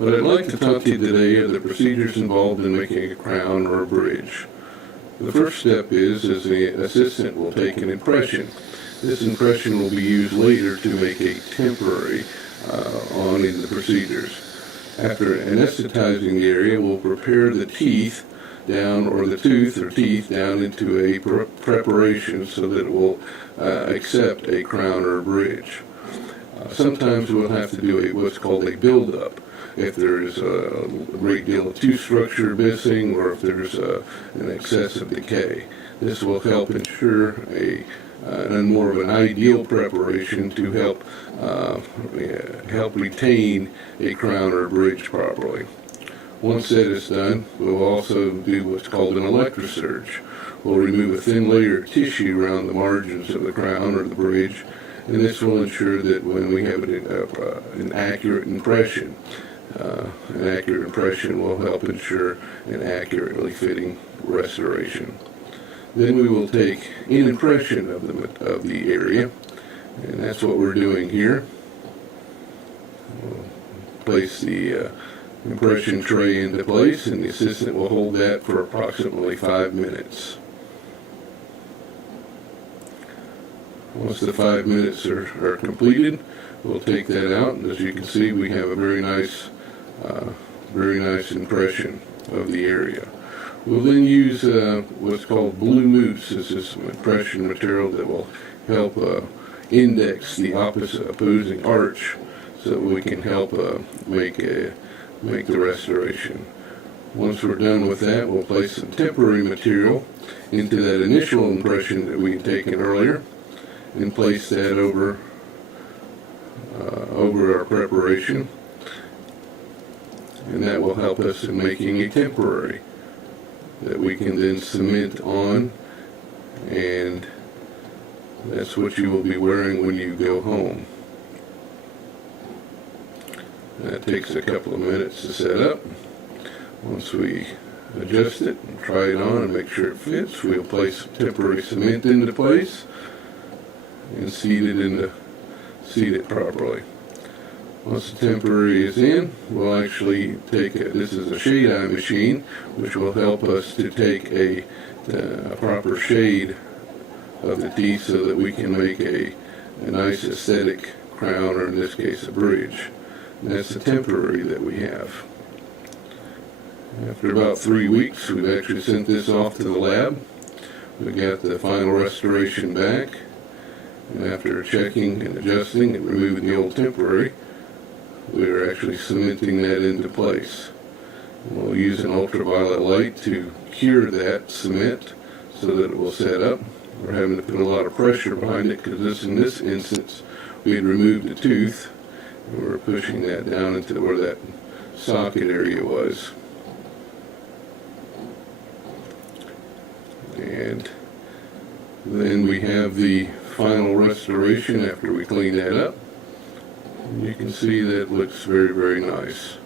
What I'd like to talk to you today are the procedures involved in making a crown or a bridge. The first step is the assistant will take an impression. This impression will be used later to make a temporary on in the procedures. After anesthetizing the area, we'll prepare the teeth down, or the tooth or teeth down into a preparation so that it will accept a crown or a bridge. Sometimes we'll have to do what's called a build-up. If there is a great deal of tooth structure missing, or if there's an excessive decay. This will help ensure more of an ideal preparation to help retain a crown or bridge properly. Once that is done, we'll also do what's called an electrosurge. We'll remove a thin layer of tissue around the margins of the crown or the bridge, and this will ensure that when we have an accurate impression, will help ensure an accurately fitting restoration. Then we will take an impression of the area, and that's what we're doing here. We'll place the impression tray into place, and the assistant will hold that for approximately 5 minutes. Once the 5 minutes are completed, we'll take that out, and as you can see, we have a very nice impression of the area. We'll then use what's called blue mousse. This is some impression material that will help index the opposing arch, so that we can help make the restoration. Once we're done with that, we'll place some temporary material into that initial impression that we had taken earlier, and place that over our preparation, and that will help us in making a temporary that we can then cement on, and that's what you will be wearing when you go home. That takes a couple of minutes to set up. Once we adjust it and try it on and make sure it fits, we'll place temporary cement into place and seat it properly. Once the temporary is in, we'll actually take this is a shade eye machine, which will help us to take a proper shade of the teeth so that we can make a nice aesthetic crown, or in this case a bridge. And that's the temporary that we have. After about 3 weeks, we've actually sent this off to the lab. We got the final restoration back, and after checking and adjusting and removing the old temporary, we're actually cementing that into place. We'll use an ultraviolet light to cure that cement so that it will set up. We're having to put a lot of pressure behind it because in this instance we had removed the tooth, and we're pushing that down into where that socket area was. And then we have the final restoration after we clean that up. You can see that looks very, very nice.